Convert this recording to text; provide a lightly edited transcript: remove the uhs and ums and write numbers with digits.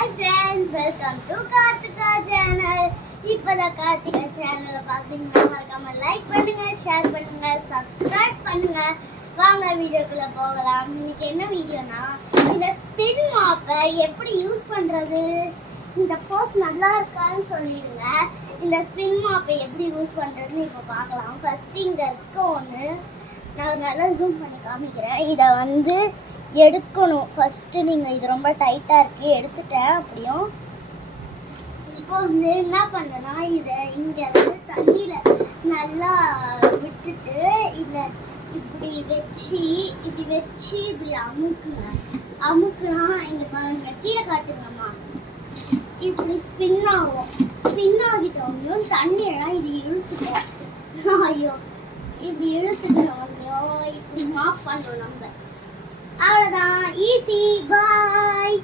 Hi friends, welcome to Karthika channel. இப்போதான் கார்த்திகா சேனலை பார்க்குறீங்கன்னா மறக்காம லைக் பண்ணுங்க, ஷேர் பண்ணுங்க, சப்ஸ்கிரைப் பண்ணுங்க. வாங்க வீடியோக்குள்ள போகலாம். இன்னைக்கு என்ன வீடியோனா, இந்த ஸ்பின் மாப்பை எப்படி யூஸ் பண்றது, இந்த போஸ் நல்லா இருக்கான்னு சொல்லிடுங்க. இந்த ஸ்பின் மாப்பை எப்படி யூஸ் பண்றதுன்னு இப்போ பார்க்கலாம். ஃபர்ஸ்ட் இங்க இருக்க ஒன்று நான் நல்லா ஜூம் பண்ணி காமிக்கிறேன். இதை எடுக்கணும். ஃபஸ்ட்டு நீங்கள் இது ரொம்ப டைட்டாக இருக்கு, எடுத்துட்டேன். அப்படியும் இப்போ என்ன பண்ணனா, இதை இங்கே தண்ணியில் நல்லா விட்டுட்டு இதில் இப்படி வச்சு இப்படி அமுக்குனா இங்கே பாருங்க, கீழே காட்டுங்கம்மா, இப்படி ஸ்பின் ஆகும். ஸ்பின் ஆகிட்டோம்னும் தண்ணியெல்லாம் இது இழுத்துக்கும். ஐயோ, இப்படி இழுத்துக்கிறோம். இப்படி மாப் பண்ணணும் நம்ம. அவ்வளோதான், ஈஸி. பாய்.